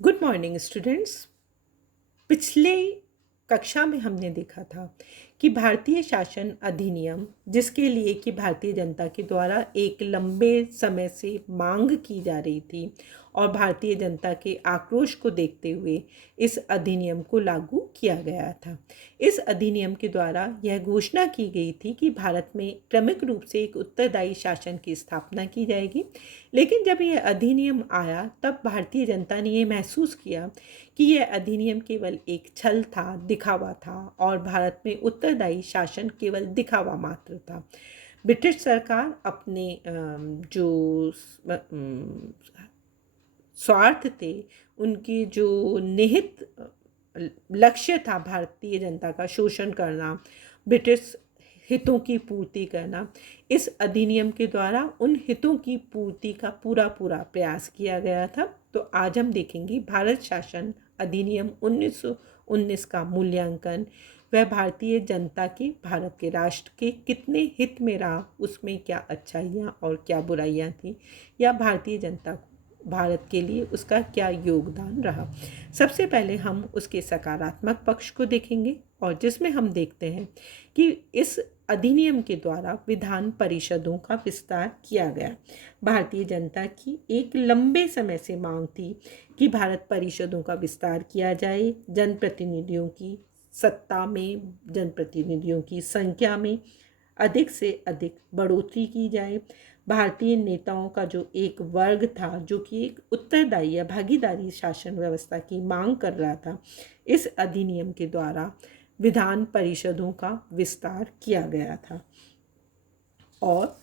Good morning students. पिछले कक्षा में हमने देखा था कि भारतीय शासन अधिनियम, जिसके लिए कि भारतीय जनता के द्वारा एक लंबे समय से मांग की जा रही थी और भारतीय जनता के आक्रोश को देखते हुए इस अधिनियम को लागू किया गया था। इस अधिनियम के द्वारा यह घोषणा की गई थी कि भारत में क्रमिक रूप से एक उत्तरदायी शासन की स्थापना की जाएगी। लेकिन जब यह अधिनियम आया तब भारतीय जनता ने ये महसूस किया कि यह अधिनियम केवल एक छल था, दिखावा था और भारत में उत्तरदायी शासन केवल दिखावा मात्र था। ब्रिटिश सरकार अपने जो स्वार्थ थे, उनकी जो निहित लक्ष्य था भारतीय जनता का शोषण करना, ब्रिटिश हितों की पूर्ति करना, इस अधिनियम के द्वारा उन हितों की पूर्ति का पूरा पूरा प्रयास किया गया था। तो आज हम देखेंगे भारत शासन अधिनियम 1919 का मूल्यांकन, वह भारतीय जनता के, भारत के राष्ट्र के कितने हित में रहा, उसमें क्या अच्छाइयाँ और क्या बुराइयाँ थी, या भारतीय जनता को भारत के लिए उसका क्या योगदान रहा। सबसे पहले हम उसके सकारात्मक पक्ष को देखेंगे और जिसमें हम देखते हैं कि इस अधिनियम के द्वारा विधान परिषदों का विस्तार किया गया। भारतीय जनता की एक लंबे समय से मांग थी कि भारत परिषदों का विस्तार किया जाए, जनप्रतिनिधियों की सत्ता में, जनप्रतिनिधियों की संख्या में अधिक से अधिक बढ़ोतरी की जाए। भारतीय नेताओं का जो एक वर्ग था जो कि एक उत्तरदायी या भागीदारी शासन व्यवस्था की मांग कर रहा था, इस अधिनियम के द्वारा विधान परिषदों का विस्तार किया गया था। और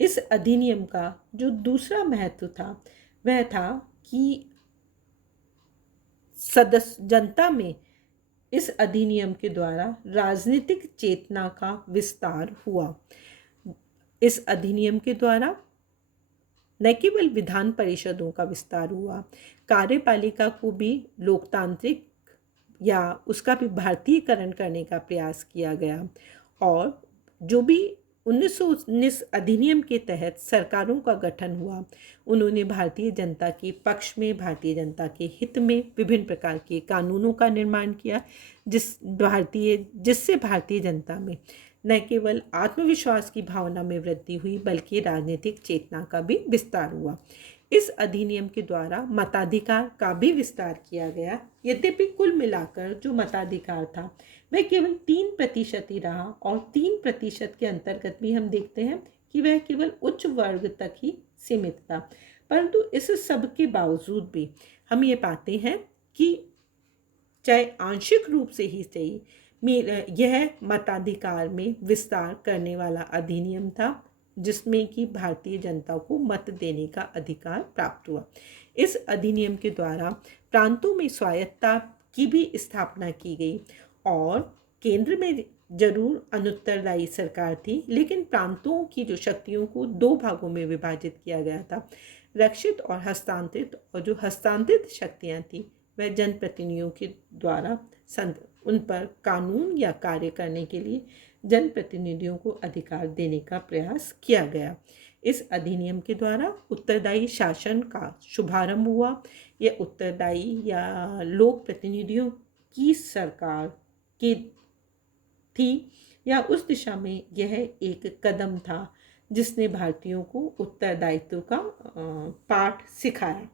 इस अधिनियम का जो दूसरा महत्व था वह था कि सदस्य जनता में इस अधिनियम के द्वारा राजनीतिक चेतना का विस्तार हुआ। इस अधिनियम के द्वारा न केवल विधान परिषदों का विस्तार हुआ, कार्यपालिका को भी लोकतांत्रिक या उसका भी भारतीयकरण करने का प्रयास किया गया। और जो भी 1919 अधिनियम के तहत सरकारों का गठन हुआ, उन्होंने भारतीय जनता के पक्ष में, भारतीय जनता के हित में विभिन्न प्रकार के कानूनों का निर्माण किया, जिससे भारतीय जनता में न केवल आत्मविश्वास की भावना में वृद्धि हुई बल्कि राजनीतिक चेतना का भी विस्तार हुआ। इस अधिनियम के द्वारा मताधिकार का भी विस्तार किया गया। यद्यपि कुल मिलाकर जो मताधिकार था वह केवल 3% ही रहा और 3% के अंतर्गत भी हम देखते हैं कि वह केवल उच्च वर्ग तक ही सीमित था। परंतु इस सब के बावजूद भी हम ये पाते हैं कि चाहे आंशिक रूप से ही सही, यह मताधिकार में विस्तार करने वाला अधिनियम था, जिसमें कि भारतीय जनता को मत देने का अधिकार प्राप्त हुआ। इस अधिनियम के द्वारा प्रांतों में स्वायत्तता की भी स्थापना की गई और केंद्र में जरूर अनुत्तरदायी सरकार थी, लेकिन प्रांतों की जो शक्तियों को दो भागों में विभाजित किया गया था, रक्षित और हस्तांतरित। और जो हस्तांतरित शक्तियाँ थीं वह जनप्रतिनिधियों के द्वारा उन पर कानून या कार्य करने के लिए जनप्रतिनिधियों को अधिकार देने का प्रयास किया गया। इस अधिनियम के द्वारा उत्तरदायी शासन का शुभारंभ हुआ। यह उत्तरदायी या लोक प्रतिनिधियों की सरकार की थी, या उस दिशा में यह एक कदम था जिसने भारतीयों को उत्तरदायित्व का पाठ सिखाया।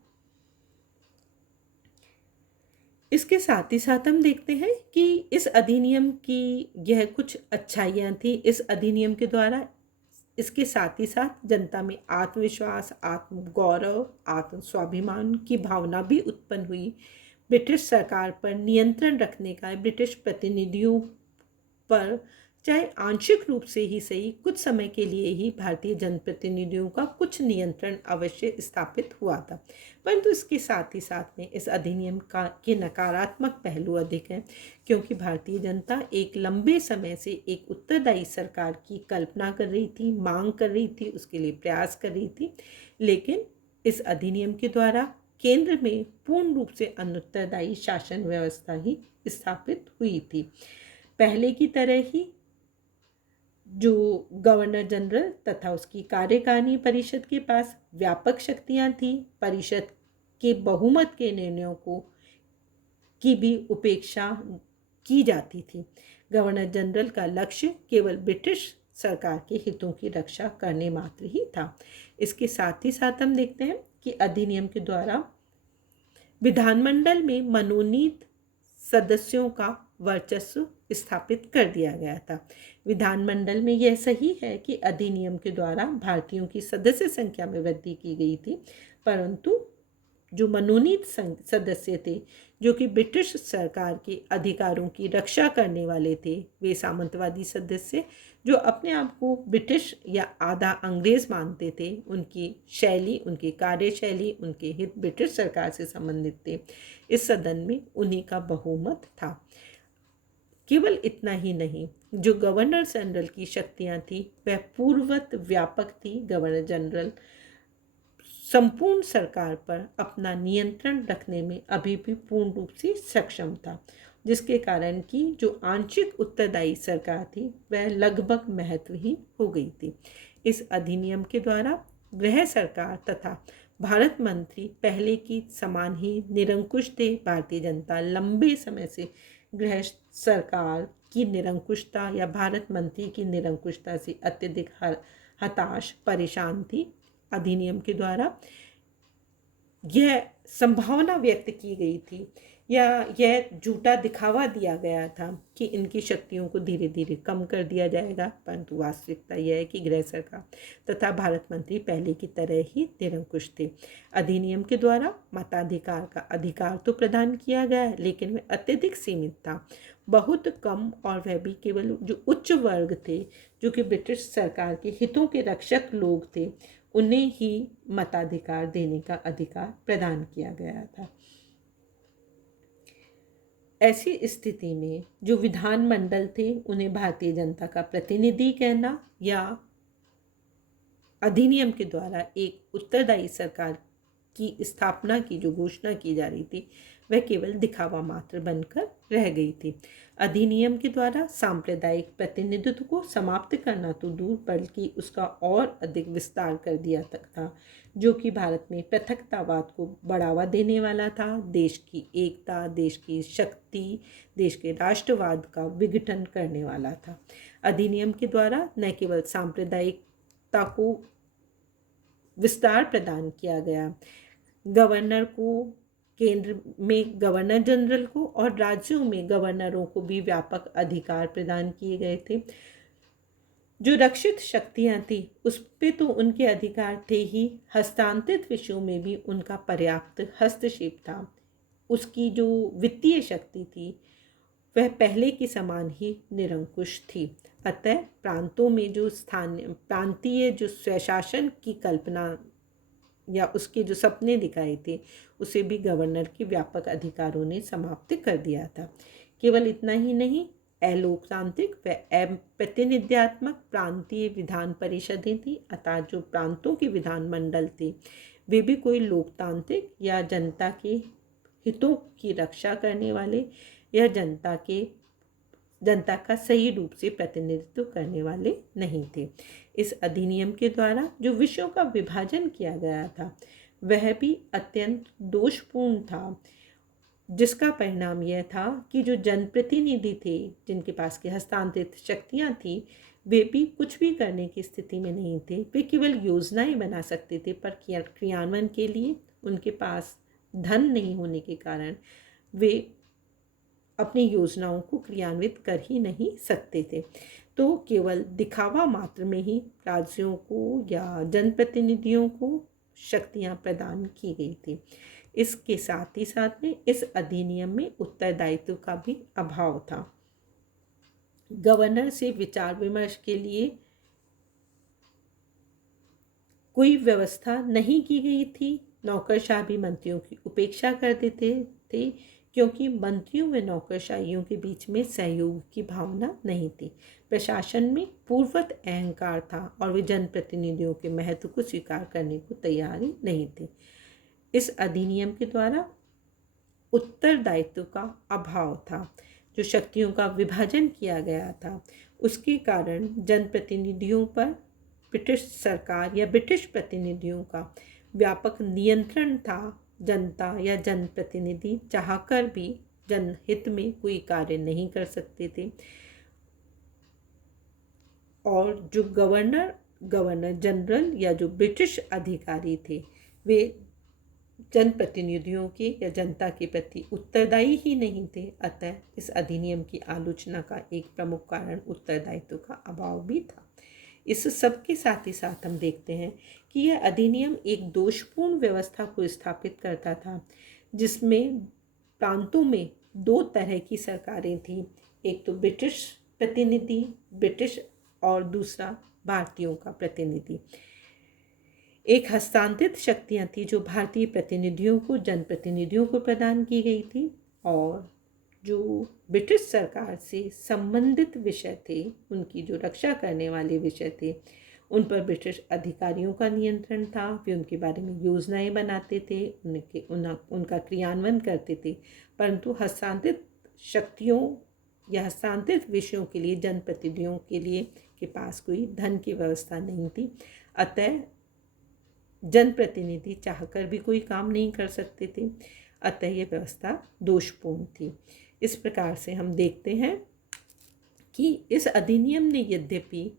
इसके साथ ही साथ हम देखते हैं कि इस अधिनियम की यह कुछ अच्छाइयाँ थी। इस अधिनियम के द्वारा इसके साथ ही साथ जनता में आत्मविश्वास, आत्मगौरव, आत्म स्वाभिमान की भावना भी उत्पन्न हुई। ब्रिटिश सरकार पर नियंत्रण रखने का, ब्रिटिश प्रतिनिधियों पर चाहे आंशिक रूप से ही सही, कुछ समय के लिए ही भारतीय जनप्रतिनिधियों का कुछ नियंत्रण अवश्य स्थापित हुआ था। परंतु इसके साथ ही साथ में इस अधिनियम के नकारात्मक पहलू अधिक हैं, क्योंकि भारतीय जनता एक लंबे समय से एक उत्तरदायी सरकार की कल्पना कर रही थी, मांग कर रही थी, उसके लिए प्रयास कर रही थी। लेकिन इस अधिनियम के द्वारा केंद्र में पूर्ण रूप से अनुत्तरदायी शासन व्यवस्था ही स्थापित हुई थी। पहले की तरह ही जो गवर्नर जनरल तथा उसकी कार्यकारिणी परिषद के पास व्यापक शक्तियां थीं। परिषद के बहुमत के निर्णयों को की भी उपेक्षा की जाती थी। गवर्नर जनरल का लक्ष्य केवल ब्रिटिश सरकार के हितों की रक्षा करने मात्र ही था। इसके साथ ही साथ हम देखते हैं कि अधिनियम के द्वारा विधानमंडल में मनोनीत सदस्यों का वर्चस्व स्थापित कर दिया गया था। विधानमंडल में यह सही है कि अधिनियम के द्वारा भारतीयों की सदस्य संख्या में वृद्धि की गई थी, परंतु जो मनोनीत सदस्य थे, जो कि ब्रिटिश सरकार के अधिकारों की रक्षा करने वाले थे, वे सामंतवादी सदस्य जो अपने आप को ब्रिटिश या आधा अंग्रेज मानते थे, उनकी शैली, उनकी कार्यशैली, उनके हित ब्रिटिश सरकार से संबंधित थे। इस सदन में उन्हीं का बहुमत था। केवल इतना ही नहीं, जो गवर्नर जनरल की शक्तियां थी वह पूर्ववत व्यापक थी। गवर्नर जनरल संपूर्ण सरकार पर अपना नियंत्रण रखने में अभी भी पूर्ण रूप से सक्षम था, जिसके कारण कि जो आंशिक उत्तरदायी सरकार थी वह लगभग महत्वहीन हो गई थी। इस अधिनियम के द्वारा गृह सरकार तथा भारत मंत्री पहले की समान ही निरंकुश थे। भारतीय जनता लंबे समय से गृह सरकार की निरंकुशता या भारत मंत्री की निरंकुशता से अत्यधिक हताश, परेशान थी। अधिनियम के द्वारा यह संभावना व्यक्त की गई थी या यह झूठा दिखावा दिया गया था कि इनकी शक्तियों को धीरे धीरे कम कर दिया जाएगा, परंतु वास्तविकता यह है कि गृह सरकार तथा भारत मंत्री पहले की तरह ही निरंकुश थे। अधिनियम के द्वारा मताधिकार का अधिकार तो प्रदान किया गया, लेकिन वह अत्यधिक सीमित था, बहुत कम, और वह भी केवल जो उच्च वर्ग थे, जो कि ब्रिटिश सरकार के हितों के रक्षक लोग थे, उन्हें ही मताधिकार देने का अधिकार प्रदान किया गया था। ऐसी स्थिति में जो विधानमंडल थे उन्हें भारतीय जनता का प्रतिनिधि कहना या अधिनियम के द्वारा एक उत्तरदायी सरकार की स्थापना की जो घोषणा की जा रही थी वह केवल दिखावा मात्र बनकर रह गई थी। अधिनियम के द्वारा सांप्रदायिक प्रतिनिधित्व को समाप्त करना तो दूर, बल्कि उसका और अधिक विस्तार कर दिया था, जो कि भारत में पृथकतावाद को बढ़ावा देने वाला था, देश की एकता, देश की शक्ति, देश के राष्ट्रवाद का विघटन करने वाला था। अधिनियम के द्वारा न केवल सांप्रदायिकता को विस्तार प्रदान किया गया, गवर्नर को, केंद्र में गवर्नर जनरल को और राज्यों में गवर्नरों को भी व्यापक अधिकार प्रदान किए गए थे। जो रक्षित शक्तियां थी उस पे तो उनके अधिकार थे ही, हस्तांतरित विषयों में भी उनका पर्याप्त हस्तक्षेप था। उसकी जो वित्तीय शक्ति थी वह पहले की समान ही निरंकुश थी। अतः प्रांतों में जो प्रांतीय जो स्वशासन की कल्पना या उसके जो सपने दिखाए थे उसे भी गवर्नर के व्यापक अधिकारों ने समाप्त कर दिया था। केवल इतना ही नहीं, अलोकतांत्रिक व अप्रतिनिध्यात्मक प्रांतीय विधान परिषदें थी, अतः जो प्रांतों के विधानमंडल थे वे भी कोई लोकतांत्रिक या जनता के हितों की रक्षा करने वाले या जनता का सही रूप से प्रतिनिधित्व करने वाले नहीं थे। इस अधिनियम के द्वारा जो विषयों का विभाजन किया गया था वह भी अत्यंत दोषपूर्ण था, जिसका परिणाम यह था कि जो जनप्रतिनिधि थे, जिनके पास की हस्तांतरित शक्तियाँ थी, वे भी कुछ भी करने की स्थिति में नहीं थे। वे केवल योजनाएं बना सकते थे, पर क्रियान्वयन के लिए उनके पास धन नहीं होने के कारण वे अपनी योजनाओं को क्रियान्वित कर ही नहीं सकते थे। तो केवल दिखावा मात्र में ही राज्यों को या जनप्रतिनिधियों को शक्तियां प्रदान की गई थी। इसके साथ ही साथ में इस अधिनियम में उत्तरदायित्व का भी अभाव था। गवर्नर से विचार विमर्श के लिए कोई व्यवस्था नहीं की गई थी। नौकरशाह भी मंत्रियों की उपेक्षा कर देते थे, क्योंकि मंत्रियों व नौकरशाहियों के बीच में सहयोग की भावना नहीं थी। प्रशासन में पूर्ववत अहंकार था और वे जनप्रतिनिधियों के महत्व को स्वीकार करने को तैयार ही नहीं थे। इस अधिनियम के द्वारा उत्तरदायित्व का अभाव था। जो शक्तियों का विभाजन किया गया था उसके कारण जनप्रतिनिधियों पर ब्रिटिश सरकार या ब्रिटिश प्रतिनिधियों का व्यापक नियंत्रण था जनता या जनप्रतिनिधि चाहकर भी जनहित में कोई कार्य नहीं कर सकते थे और जो गवर्नर जनरल या जो ब्रिटिश अधिकारी थे वे जनप्रतिनिधियों के या जनता के प्रति उत्तरदायी ही नहीं थे। अतः इस अधिनियम की आलोचना का एक प्रमुख कारण उत्तरदायित्व का अभाव भी था। इस सब के साथ ही साथ हम देखते हैं कि यह अधिनियम एक दोषपूर्ण व्यवस्था को स्थापित करता था, जिसमें प्रांतों में दो तरह की सरकारें थीं। एक तो ब्रिटिश और दूसरा भारतीयों का प्रतिनिधि। एक हस्तांतरित शक्तियाँ थी जो भारतीय प्रतिनिधियों को जनप्रतिनिधियों को प्रदान की गई थी और जो ब्रिटिश सरकार से संबंधित विषय थे, उनकी जो रक्षा करने वाले विषय थे, उन पर ब्रिटिश अधिकारियों का नियंत्रण था। वे उनके बारे में योजनाएं बनाते थे, उनका क्रियान्वयन करते थे, परंतु हस्तांतरित शक्तियों या हस्तांतरित विषयों के लिए जनप्रतिनिधियों के पास कोई धन की व्यवस्था नहीं थी। अतः जनप्रतिनिधि चाहकर भी कोई काम नहीं कर सकते थे। अतः यह व्यवस्था दोषपूर्ण थी। इस प्रकार से हम देखते हैं कि इस अधिनियम ने यद्यपि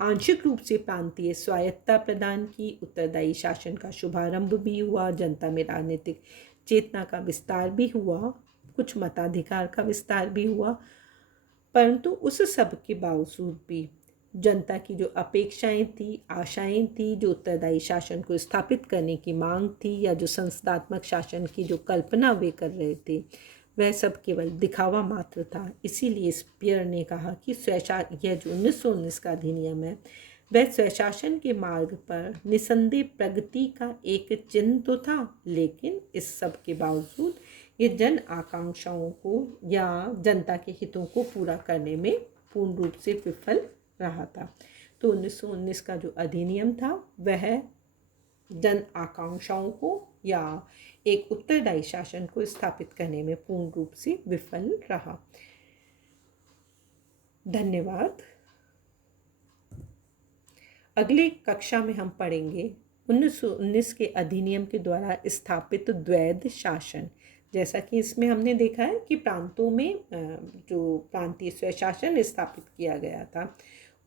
आंशिक रूप से प्रांतीय स्वायत्तता प्रदान की, उत्तरदायी शासन का शुभारंभ भी हुआ, जनता में राजनीतिक चेतना का विस्तार भी हुआ, कुछ मताधिकार का विस्तार भी हुआ, परंतु उस सब के बावजूद भी जनता की जो अपेक्षाएं थी, आशाएं थी, जो उत्तरदायी शासन को स्थापित करने की मांग थी या जो संस्थात्मक शासन की जो कल्पना वे कर रहे थे, वह सब केवल दिखावा मात्र था। इसीलिए स्पीयर ने कहा कि यह जो 1919 का अधिनियम है वह स्वशासन के मार्ग पर निसंदेह प्रगति का एक चिन्ह तो था, लेकिन इस सब के बावजूद ये जन आकांक्षाओं को या जनता के हितों को पूरा करने में पूर्ण रूप से विफल रहा था। तो 1919 का जो अधिनियम था वह जन आकांक्षाओं को या एक उत्तरदायी शासन को स्थापित करने में पूर्ण रूप से विफल रहा। धन्यवाद। अगले कक्षा में हम पढ़ेंगे 1919 के अधिनियम के द्वारा स्थापित द्वैध शासन। जैसा कि इसमें हमने देखा है कि प्रांतों में जो प्रांतीय स्वशासन स्थापित किया गया था,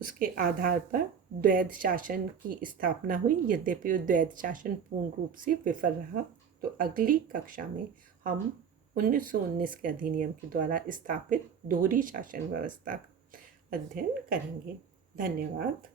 उसके आधार पर द्वैध शासन की स्थापना हुई, यद्यपि द्वैध शासन पूर्ण रूप से विफल रहा। तो अगली कक्षा में हम 1919 के अधिनियम के द्वारा स्थापित दोहरी शासन व्यवस्था का अध्ययन करेंगे। धन्यवाद।